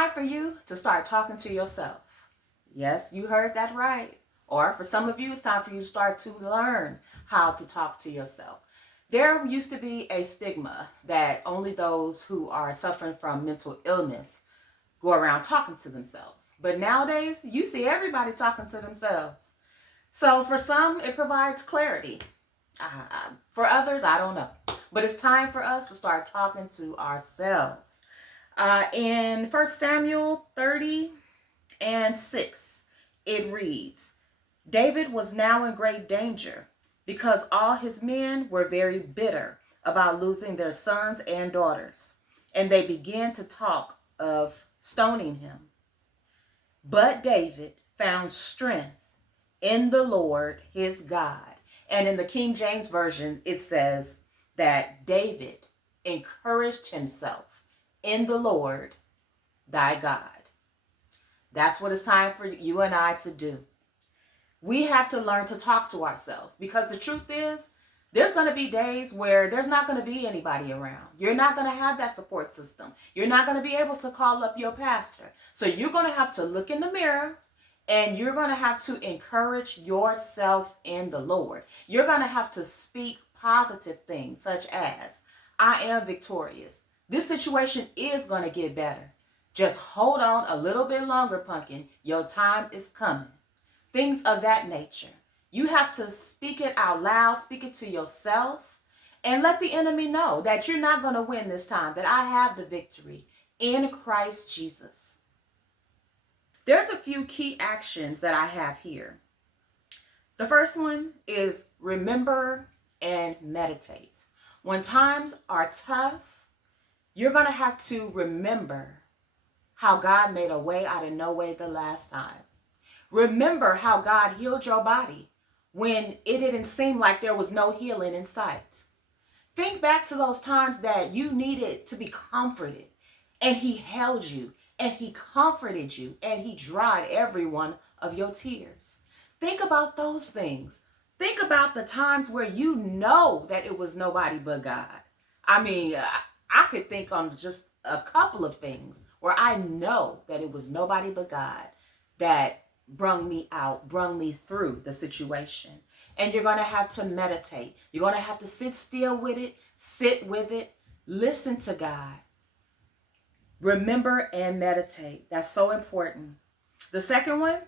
Time for you to start talking to yourself. Yes, you heard that right. Or for some of you, it's time for you to start to learn how to talk to yourself. There used to be a stigma that only those who are suffering from mental illness go around talking to themselves. But nowadays, you see everybody talking to themselves. So for some, it provides clarity. For others, I don't know. But it's time for us to start talking to ourselves. In 1 Samuel 30:6, it reads, David was now in great danger because all his men were very bitter about losing their sons and daughters, and they began to talk of stoning him. But David found strength in the Lord his God. And in the King James Version, it says that David encouraged himself in the Lord thy God. That's what it's time for you and I to do. We have to learn to talk to ourselves, because the truth is, there's going to be days where there's not going to be anybody around. You're not going to have that support system. You're not going to be able to call up your pastor. So you're going to have to look in the mirror and you're going to have to encourage yourself in the Lord. You're going to have to speak positive things such as, I am victorious. This situation is going to get better. Just hold on a little bit longer, pumpkin. Your time is coming. Things of that nature. You have to speak it out loud, speak it to yourself, and let the enemy know that you're not going to win this time, that I have the victory in Christ Jesus. There's a few key actions that I have here. The first one is remember and meditate. When times are tough, you're going to have to remember how God made a way out of no way the last time. Remember how God healed your body when it didn't seem like there was no healing in sight. Think back to those times that you needed to be comforted, and he held you, and he comforted you, and he dried every one of your tears. Think about those things. Think about the times where you know that it was nobody but God. I could think on just a couple of things where I know that it was nobody but God that brung me out, brung me through the situation. And you're going to have to meditate. You're going to have to sit still with it, sit with it, listen to God. Remember and meditate. That's so important. The second one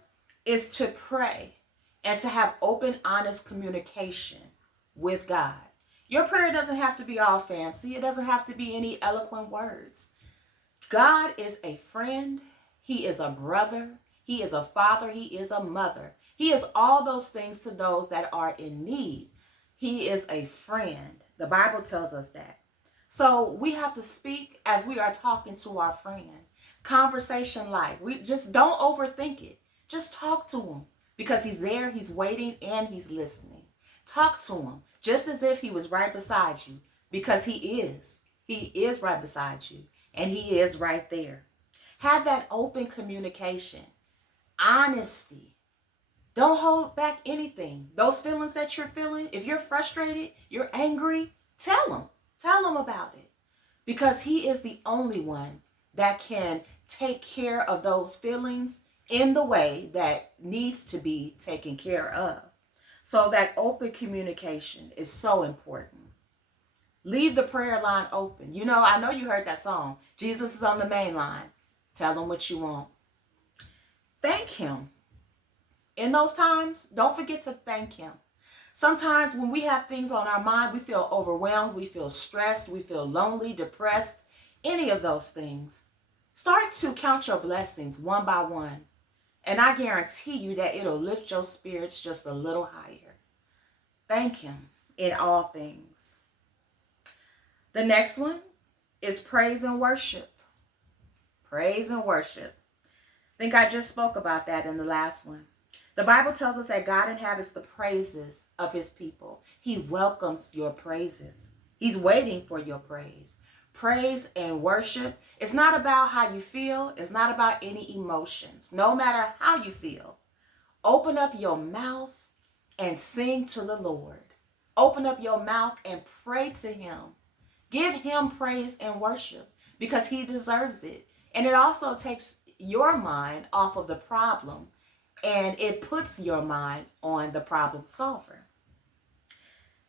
is to pray and to have open, honest communication with God. Your prayer doesn't have to be all fancy. It doesn't have to be any eloquent words. God is a friend. He is a brother. He is a father. He is a mother. He is all those things to those that are in need. He is a friend. The Bible tells us that. So we have to speak as we are talking to our friend. Conversation like. We just don't overthink it. Just talk to him, because he's there, he's waiting, and he's listening. Talk to him just as if he was right beside you, because he is. He is right beside you, and he is right there. Have that open communication. Honesty. Don't hold back anything. Those feelings that you're feeling, if you're frustrated, you're angry, tell him. Tell him about it. Because he is the only one that can take care of those feelings in the way that needs to be taken care of. So that open communication is so important. Leave the prayer line open. I know you heard that song. Jesus is on the main line. Tell him what you want. Thank him. In those times, don't forget to thank him. Sometimes when we have things on our mind, we feel overwhelmed, we feel stressed, we feel lonely, depressed, any of those things. Start to count your blessings one by one. And I guarantee you that it'll lift your spirits just a little higher. Thank him in all things. The next one is praise and worship. Praise and worship. I think I just spoke about that in the last one. The Bible tells us that God inhabits the praises of his people. He welcomes your praises. He's waiting for your praise. Praise and worship, it's not about how you feel. It's not about any emotions. No matter how you feel, open up your mouth and sing to the Lord. Open up your mouth and pray to him. Give him praise and worship, because he deserves it. And it also takes your mind off of the problem and it puts your mind on the problem solver.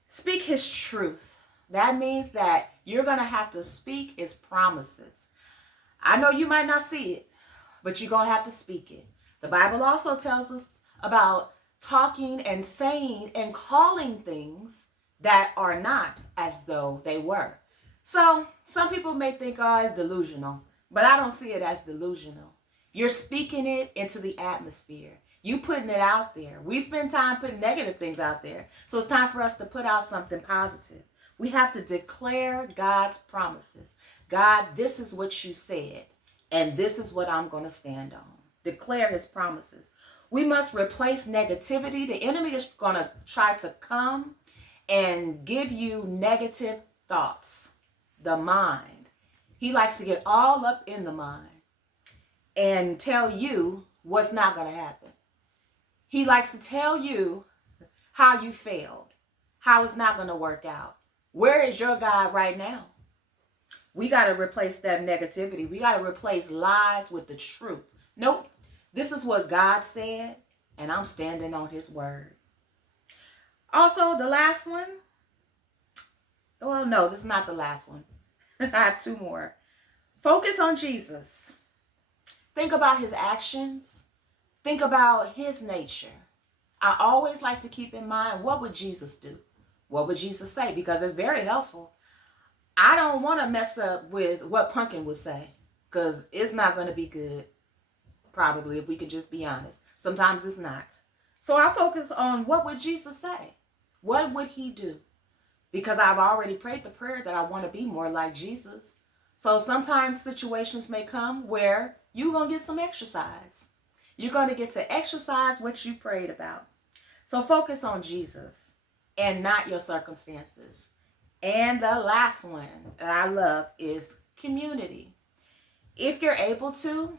Speak his truth. That means that you're going to have to speak his promises. I know you might not see it, but you're going to have to speak it. The Bible also tells us about talking and saying and calling things that are not as though they were. So some people may think, oh, it's delusional, but I don't see it as delusional. You're speaking it into the atmosphere. You putting it out there. We spend time putting negative things out there. So it's time for us to put out something positive. We have to declare God's promises. God, this is what you said, and this is what I'm going to stand on. Declare his promises. We must replace negativity. The enemy is going to try to come and give you negative thoughts. The mind. He likes to get all up in the mind and tell you what's not going to happen. He likes to tell you how you failed, how it's not going to work out. Where is your God right now? We got to replace that negativity. We got to replace lies with the truth. Nope. This is what God said, and I'm standing on his word. Also, the last one. Well, no, this is not the last one. I have two more. Focus on Jesus. Think about his actions. Think about his nature. I always like to keep in mind, what would Jesus do? What would Jesus say? Because it's very helpful. I don't want to mess up with what Pumpkin would say, because it's not going to be good, probably, if we could just be honest. Sometimes it's not. So I focus on, what would Jesus say? What would he do? Because I've already prayed the prayer that I want to be more like Jesus. So sometimes situations may come where you're going to get some exercise. You're going to get to exercise what you prayed about. So focus on Jesus and not your circumstances. And the last one that I love is community. If you're able to,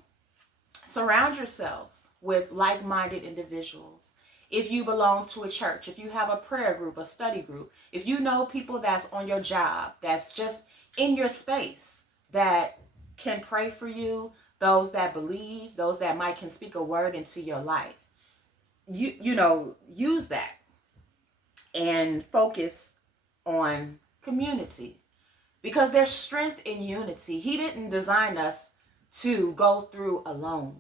surround yourselves with like-minded individuals. If you belong to a church, if you have a prayer group, a study group, if you know people that's on your job, that's just in your space, that can pray for you, those that believe, those that might can speak a word into your life, use that and focus on community, because there's strength in unity. He didn't design us to go through alone,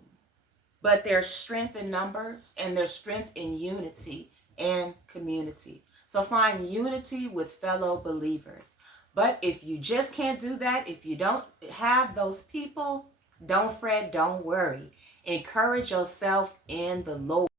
but there's strength in numbers and there's strength in unity and community. So find unity with fellow believers. But if you just can't do that, if you don't have those people, don't fret, don't worry. Encourage yourself in the Lord.